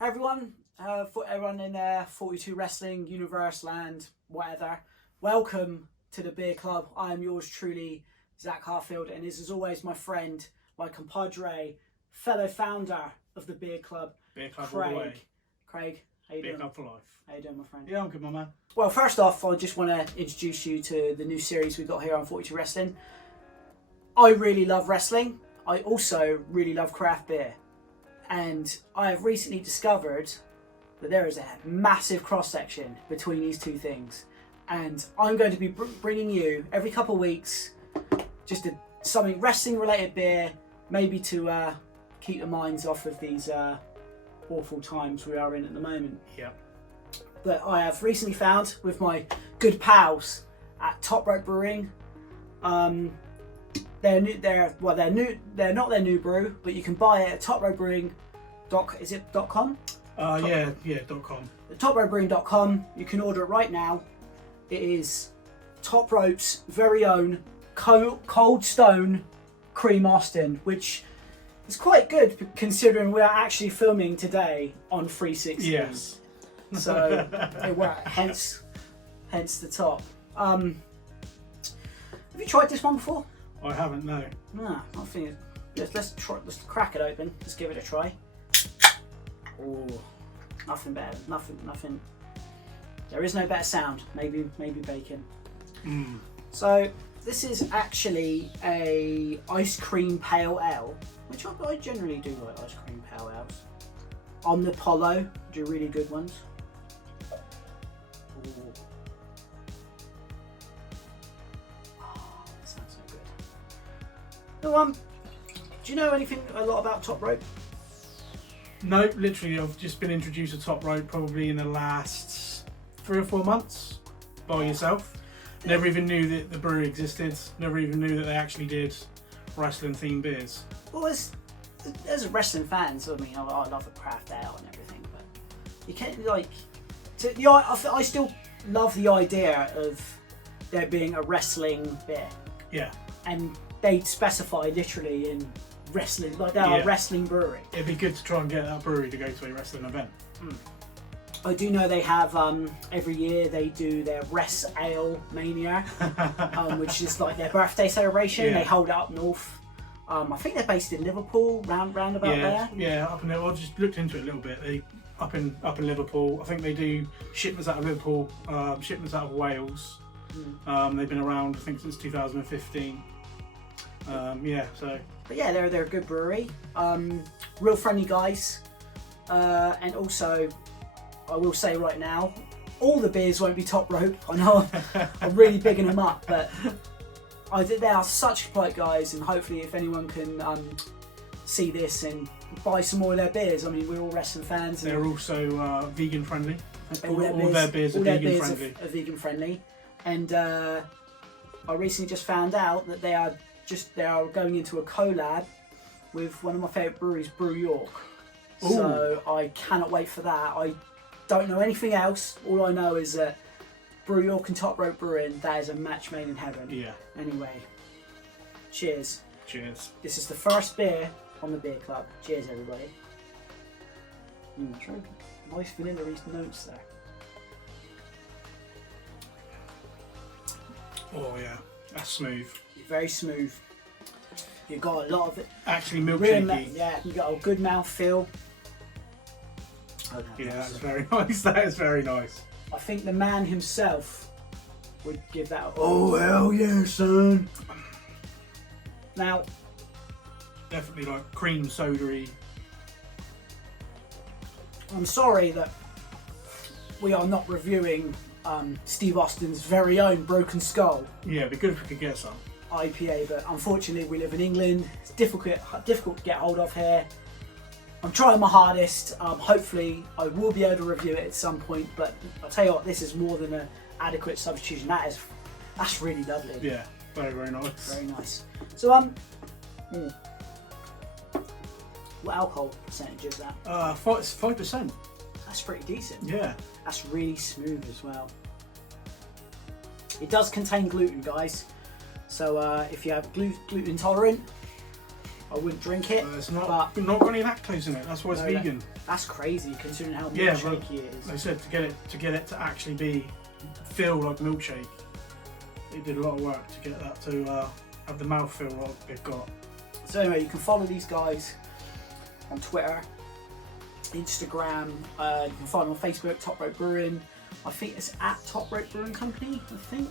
Everyone, for everyone in 42 Wrestling, Universe Land, whatever, welcome to the Beer Club. I am yours truly, Zach Harfield, and this is always my friend, my compadre, fellow founder of the Beer Club, Craig. Craig, how you doing? Beer Club for life. How you doing, my friend? Yeah, I'm good, my man. Well, first off, I just want to introduce you to the new series we've got here on 42 Wrestling. I really love wrestling. I also really love craft beer. And I have recently discovered that there is a massive cross-section between these two things. And I'm going to be bringing you, every couple of weeks, just something wrestling-related beer, maybe to keep the minds off of these awful times we are in at the moment. Yeah. That I have recently found with my good pals at Top Rope Brewing. They're not their new brew, but you can buy it at topropebrewing.com. .com. Topropebrewing.com. You can order it right now. It is Top Rope's very own Cold Stone Cream Austin, which is quite good considering we are actually filming today on 360. Yes. So it worked. Hence the top. Have you tried this one before? I haven't, no. No, I think let's crack it open. Let's give it a try. Oh, nothing better. Nothing. There is no better sound. Maybe bacon. So this is actually a ice cream pale ale, which I generally do like ice cream pale ales. Omnipollo do really good ones. So, do you know a lot about Top Rope? No, literally, I've just been introduced to Top Rope probably in the last 3 or 4 months by yourself. Never even knew that the brewery existed. Never even knew that they actually did wrestling-themed beers. Well, as wrestling fans, I mean, I love a craft ale and everything, but you can't I still love the idea of there being a wrestling beer. Yeah. And they specify literally in wrestling, like they're a wrestling brewery. It'd be good to try and get that brewery to go to a wrestling event. I do know they have every year they do their Rest Ale Mania, which is like their birthday celebration. Yeah. They hold it up north. I think they're based in Liverpool, round about there. Yeah, up in there. I just looked into it a little bit. They up in Liverpool. I think they do shipments out of Liverpool, shipments out of Wales. They've been around, I think, since 2015. But yeah, they're a good brewery. Real friendly guys, and also I will say right now, all the beers won't be Top Rope. I know I'm really bigging them up, but they are such polite guys, and hopefully if anyone can see this and buy some more of their beers. I mean, we're all wrestling fans. They're also vegan friendly. All their beers are vegan friendly. And I recently just found out that they are going into a collab with one of my favourite breweries, Brew York. Ooh. So I cannot wait for that. I don't know anything else. All I know is that Brew York and Top Rope Brewing, that is a match made in heaven. Yeah. Anyway, cheers. Cheers. This is the first beer on the Beer Club. Cheers, everybody. Nice vanilla notes there. Oh yeah, that's smooth. Very smooth. You've got a lot of it. Actually milkshakey. Yeah, you got a good mouth feel. Yeah, that's very nice. That is very nice. I think the man himself would give that oh hell yeah, son. Now, definitely like cream soda-y. I'm sorry that we are not reviewing Steve Austin's very own Broken Skull. Yeah, it'd be good if we could get some. IPA, but unfortunately we live in England. It's difficult to get hold of here. I'm trying my hardest. Hopefully I will be able to review it at some point, but I'll tell you what, this is more than an adequate substitution. That's really lovely. Yeah, very, very nice. Very nice. So what alcohol percentage is that? 5%. That's pretty decent. Yeah. That's really smooth as well. It does contain gluten, guys. So if you have gluten intolerant, I wouldn't drink it. It's not got any lactose in it. That's why it's vegan. That's crazy considering how Yeah, milkshakey it is. They said to get it to actually feel like milkshake. They did a lot of work to get that to have the mouthfeel like they've got. So anyway, you can follow these guys on Twitter, Instagram. You can find them on Facebook, Top Rope Brewing. I think it's at Top Rope Brewing Company. I think.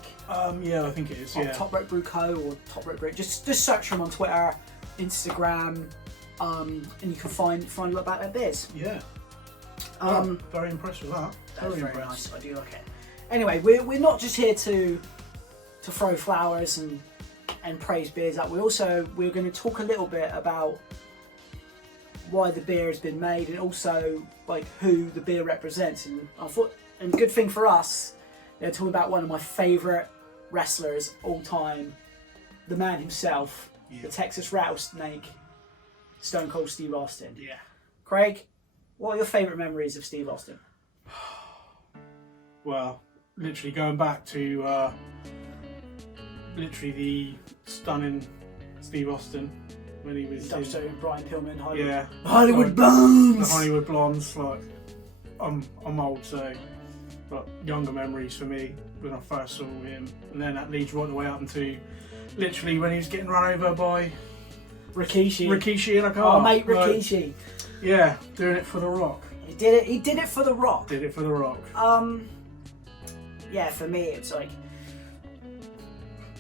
Yeah, I think it is. Or Yeah. Top Rope Brew Co. or Top Rope Brew. Just search them on Twitter, Instagram, and you can find out about their beers. Yeah. Very impressed with that. That's very nice. I do like it. Anyway, we're not just here to throw flowers and praise beers up. We're going to talk a little bit about why the beer has been made and also like who the beer represents. And I thought, and good thing for us, they're talking about one of my favourite wrestlers all time, the man himself, the Texas Rattlesnake, Stone Cold Steve Austin. Yeah. Craig, what are your favourite memories of Steve Austin? Well, literally going back to literally the stunning Steve Austin when he was in Brian Pillman, yeah, Hollywood Blondes. The Hollywood Blondes. Like I'm old, so but younger memories for me when I first saw him, and then that leads right the way up into literally when he was getting run over by Rikishi in a car. Oh mate, Rikishi. Like, yeah, doing it for The Rock. He did it for The Rock. Did it for The Rock. Yeah, for me it's like,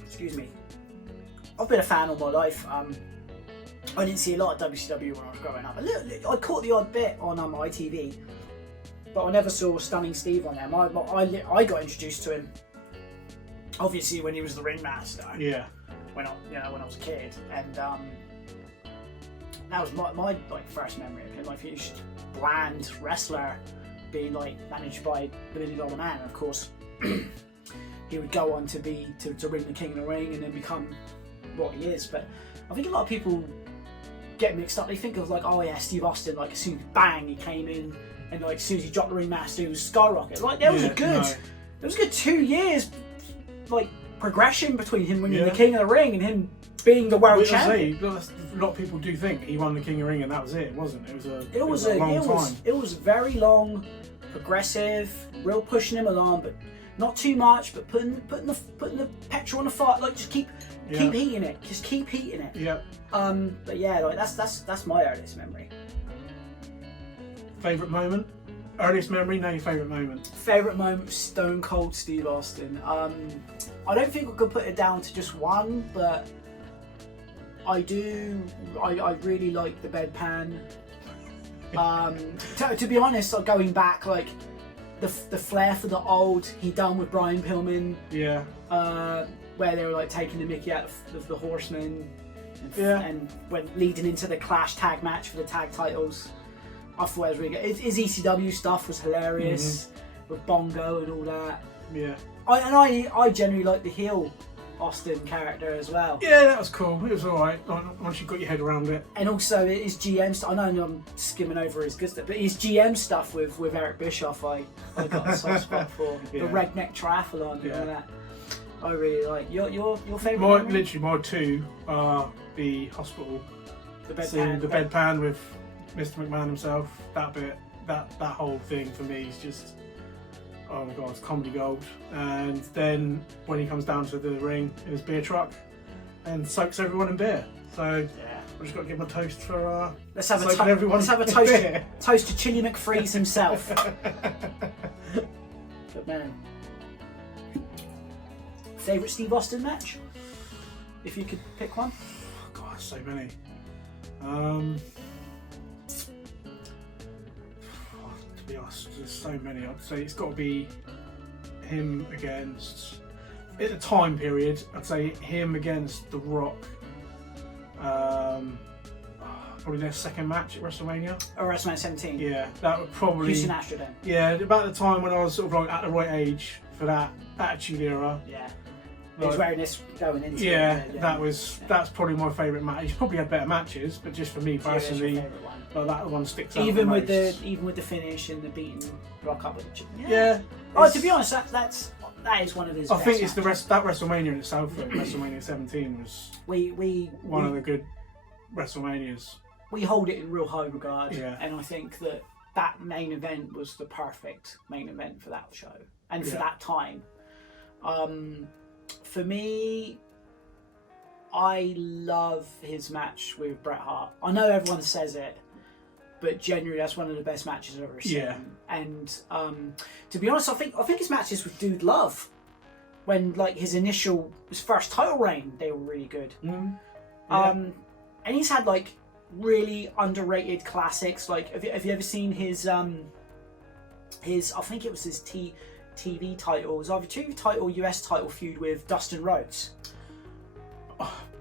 excuse me, I've been a fan all my life. I didn't see a lot of WCW when I was growing up. I caught the odd bit on ITV, but I never saw Stunning Steve on them. I got introduced to him obviously when he was the ringmaster. Yeah. When I was a kid, and that was my like first memory of him. Like, he was just a bland wrestler, being like managed by the $1 Million Man. And of course, he would go on to ring the King of the Ring and then become what he is. But I think a lot of people get mixed up. They think of like, oh yeah, Steve Austin. Like as soon as bang he came in, and like as soon as he dropped the ringmaster, he was skyrocket. Like there was a good 2 years like progression between him winning the King of the Ring and him being the world champion. A lot of people do think he won the King of the Ring and that was it. It wasn't. It was a long time. It was very long, progressive, real pushing him along, but not too much. But putting the petrol on the fire, like just keep heating it. Just keep heating it. Yeah. But yeah, like that's my earliest memory. Favorite moment. Earliest memory, now your favourite moment. Favourite moment, Stone Cold Steve Austin. I don't think I could put it down to just one, but I do. I really like the bedpan. To be honest, like going back, like the flair for the old he done with Brian Pillman. Yeah. Where they were like taking the mickey out of the Horsemen. And went leading into the Clash tag match for the tag titles. I thought it was really good. His ECW stuff was hilarious with Bongo and all that. Yeah. I generally like the heel Austin character as well. Yeah, that was cool. It was alright once you got your head around it. And also his GM stuff. I know I'm skimming over his good stuff, but his GM stuff with Eric Bischoff, I got a soft spot for. The redneck triathlon and all that. I really like. Your favourite? Literally, my two are the hospital. The bedpan. The bedpan with Mr. McMahon himself. That bit, that whole thing for me is just, oh my god, it's comedy gold. And then when he comes down to the ring in his beer truck and soaks everyone in beer. So I've just got to give him a toast for let's have a toast. Toast to Chili McFreeze himself. Good man. Favourite Steve Austin match? If you could pick one. Oh god, so many. To be honest, there's so many. I'd say it's got to be him against, at the time period, I'd say him against The Rock. Probably their second match at WrestleMania. Or WrestleMania 17. Yeah, that would probably. Houston Astrodome. Yeah, about the time when I was sort of like at the right age for that Attitude Era. Yeah. He was wearing this going into that's probably my favourite match. He's probably had better matches, but just for me personally, that one sticks out. Even with the finish and the beating Rock up with the chicken. Yeah. Oh, to be honest, that's that is one of his. I best think it's matches. that WrestleMania in itself. WrestleMania 17 was one of the good WrestleManias. We hold it in real high regard, Yeah. and I think that main event was the perfect main event for that show and for that time. For me, I love his match with Bret Hart. I know everyone says it, but genuinely, that's one of the best matches I've ever seen. Yeah. And to be honest, I think his matches with Dude Love, when like his first title reign, they were really good. Mm. Yeah. And he's had like really underrated classics. Like, have you ever seen his I think it was his TV title. It was either two-title US title feud with Dustin Rhodes.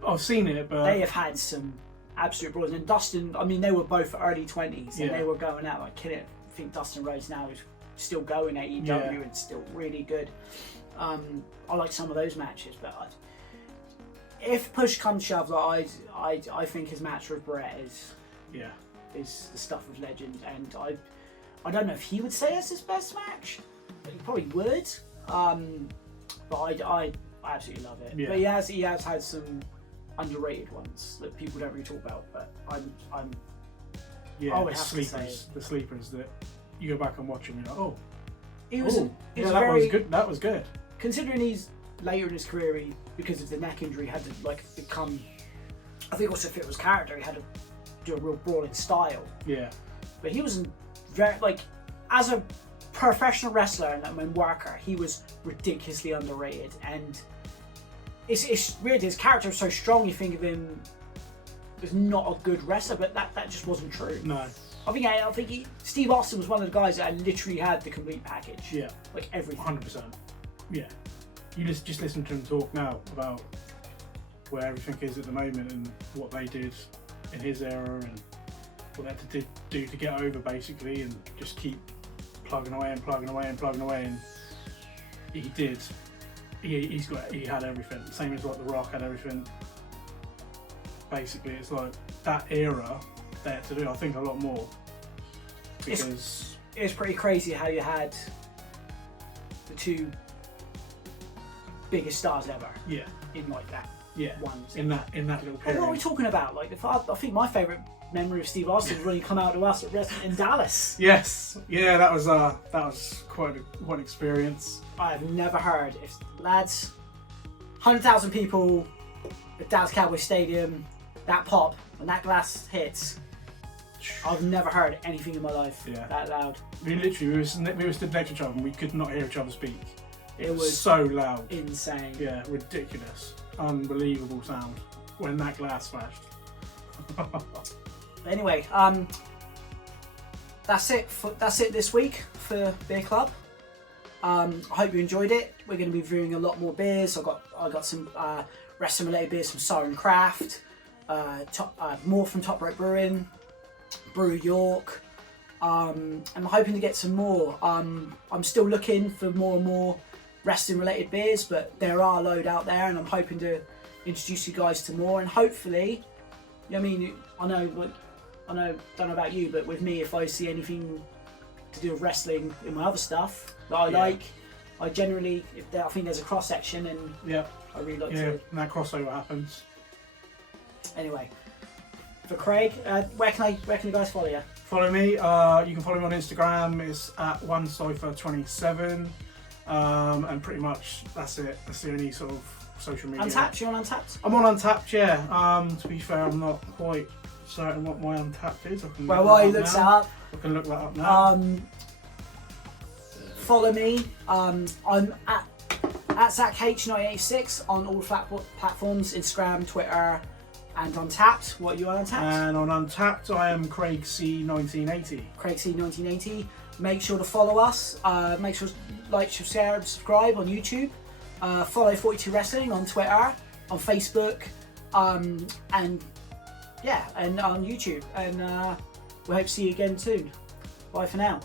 I've seen it, but They have had some absolute brawls. And Dustin, I mean, they were both early 20s, and they were going out like killing it. I think Dustin Rhodes now is still going AEW and still really good. I like some of those matches, but if push comes to shove, like, I think his match with Bret is the stuff of legend, and I don't know if he would say it's his best match, but he probably would. But I absolutely love it. Yeah. But he has had some underrated ones that people don't really talk about. But I'm yeah, I would the have to say the sleepers that you go back and watch them, you're like, he was that was good. That was good. Considering he's later in his career, because of the neck injury, had to like become. I think also fit his character, he had to do a real brawling style. Yeah. But he was very as a professional wrestler and worker, he was ridiculously underrated. And it's weird. His character is so strong. You think of him as not a good wrestler, but that just wasn't true. No. I think Steve Austin was one of the guys that literally had the complete package. Yeah. Like everything. 100%. Yeah. You just listen to him talk now about where everything is at the moment and what they did in his era and what they had to do to get over, basically, and just keep plugging away and plugging away and plugging away. And he did. He had everything. Same as like The Rock had everything. Basically, it's like that era they had to do, I think, a lot more. Because it's pretty crazy how you had the two biggest stars ever. Yeah. In like that. Yeah. Ones. In that little period. What are we talking about? Like, I think my favourite memory of Steve Austin was when he come out to us at wrestling in Dallas. Yes. Yeah, that was quite an experience. I have never heard, if lads, 100,000 people at Dallas Cowboy Stadium, that pop and that glass hits. I've never heard anything in my life that loud. We were stood next to each other and we could not hear each other speak. It was so loud. Insane. Yeah, ridiculous. Unbelievable sound when that glass smashed. Anyway, that's it this week for Beer Club. I hope you enjoyed it. We're going to be reviewing a lot more beers. I got some wrestling related beers from Siren Craft, more from Top Rope Brewing, Brew York. I'm hoping to get some more. I'm still looking for more and more wrestling related beers, but there are a load out there, and I'm hoping to introduce you guys to more. And hopefully, I mean, I don't know about you, but with me, if I see anything to do with wrestling in my other stuff that I like, I generally, I think there's a cross section, and I really like to. And that crossover happens. Anyway, for Craig, where can you guys follow you? Follow me. You can follow me on Instagram. It's at OneCypher27, and pretty much that's it. That's the only sort of social media. Untapped? You on Untapped? I'm on Untapped. Yeah. To be fair, I'm not quite certain what my Untapped is. While he looks that up, I can look that up now. Follow me. I'm at ZachH986 on all platforms: Instagram, Twitter, and Untapped. What are you on Untapped? And on Untapped, I am Craig C1980. Craig C1980. Make sure to follow us. Make sure to like, share, and subscribe on YouTube. Follow 42 Wrestling on Twitter, on Facebook, and on YouTube. And we hope to see you again soon. Bye for now.